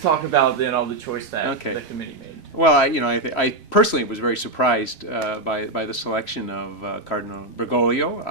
Just talk about the choice that Okay. the committee made. Well, I personally was very surprised by the selection of Cardinal Bergoglio.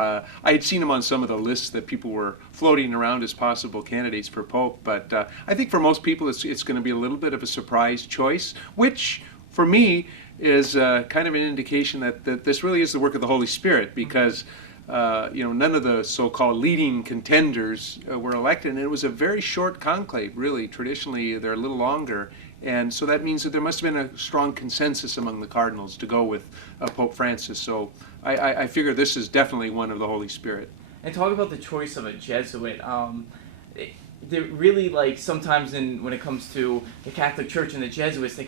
I had seen him on some of the lists that people were floating around as possible candidates for Pope, but I think for most people it's going to be a little bit of a surprise choice, which for me is kind of an indication that this really is the work of the Holy Spirit, because none of the so-called leading contenders were elected, and it was a very short conclave, really. Traditionally, they're a little longer, and so that means that there must have been a strong consensus among the cardinals to go with Pope Francis. So I figure this is definitely one of the Holy Spirit. And talk about the choice of a Jesuit. They're really, like, sometimes when it comes to the Catholic Church and the Jesuits,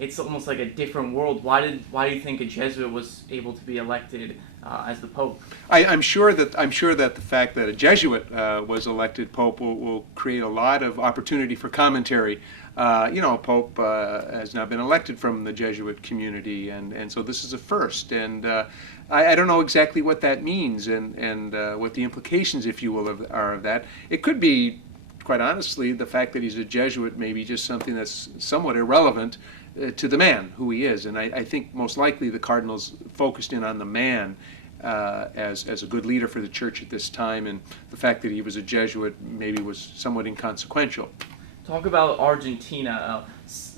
it's almost like a different world. Why do you think a Jesuit was able to be elected as the Pope? I'm sure that the fact that a Jesuit was elected Pope will create a lot of opportunity for commentary. Pope has not been elected from the Jesuit community, and so this is a first. And I don't know exactly what that means and what the implications, if you will, are of that. It could be, quite honestly, the fact that he's a Jesuit may be just something that's somewhat irrelevant to the man, who he is. And I think most likely the cardinals focused in on the man as a good leader for the church at this time, and the fact that he was a Jesuit maybe was somewhat inconsequential. Talk about Argentina.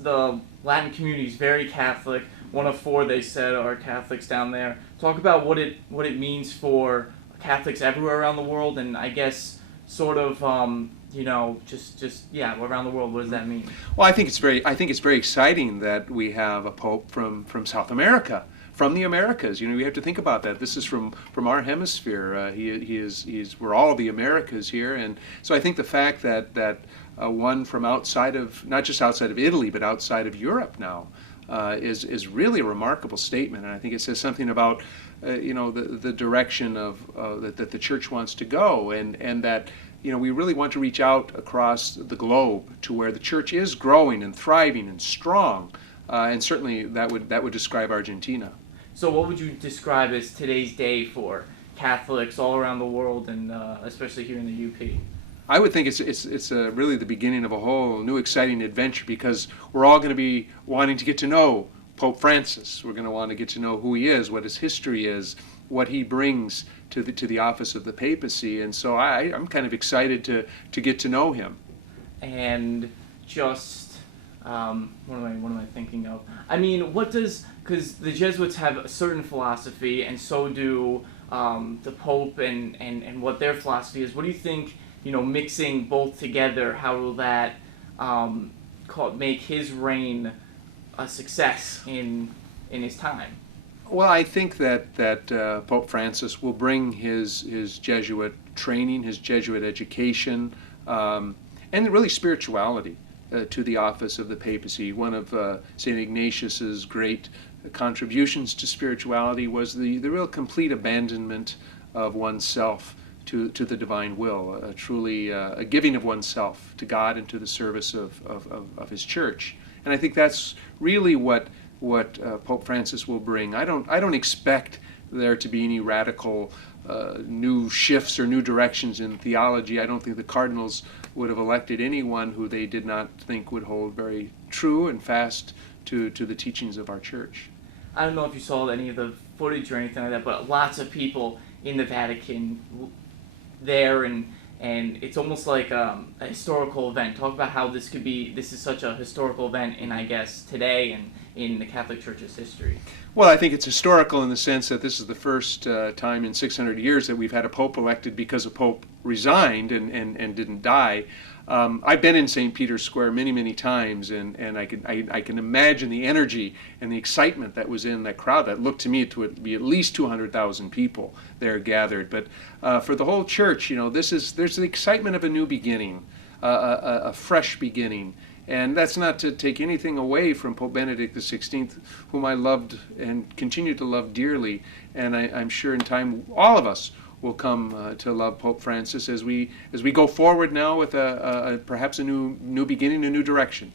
The Latin community is very Catholic. 1 of 4, they said, are Catholics down there. Talk about what it means for Catholics everywhere around the world, and I guess sort of around the world. What does that mean? Well, I think it's very exciting that we have a Pope from South America, from the Americas. We have to think about that. This is from our hemisphere. We're all the Americas here, and so I think the fact that one from outside of, not just outside of Italy, but outside of Europe now, is really a remarkable statement, and I think it says something about the direction that the Church wants to go, and that we really want to reach out across the globe to where the Church is growing and thriving and strong, and certainly that would describe Argentina. So what would you describe as today's day for Catholics all around the world, and especially here in the UP? I would think it's really the beginning of a whole new exciting adventure, because we're all going to be wanting to get to know Pope Francis. We're going to want to get to know who he is, what his history is, what he brings to the office of the papacy, and so I'm kind of excited to get to know him. And just what am I thinking of? I mean, because the Jesuits have a certain philosophy, and so do the Pope and what their philosophy is. What do you think? Mixing both together, how will that make his reign a success in his time? Well, I think that Pope Francis will bring his Jesuit training, his Jesuit education, and really spirituality to the office of the papacy. One of St. Ignatius's great contributions to spirituality was the real complete abandonment of oneself to the divine will, truly a giving of oneself to God and to the service of his church. And I think that's really what Pope Francis will bring. I don't expect there to be any radical new shifts or new directions in theology. I don't think the cardinals would have elected anyone who they did not think would hold very true and fast to the teachings of our church. I don't know if you saw any of the footage or anything like that, but lots of people in the Vatican there, and it's almost like a historical event. Talk about how this is such a historical event in, I guess, today and in the Catholic Church's history. Well, I think it's historical in the sense that this is the first time in 600 years that we've had a pope elected because a pope resigned and didn't die. I've been in St. Peter's Square many times, and I can imagine the energy and the excitement that was in that crowd. That looked to me to be at least 200,000 people there gathered. But for the whole church, there's the excitement of a new beginning, a fresh beginning. And that's not to take anything away from Pope Benedict XVI, whom I loved and continue to love dearly. And I'm sure in time all of us will come to love Pope Francis as we go forward now with perhaps a new beginning, a new direction.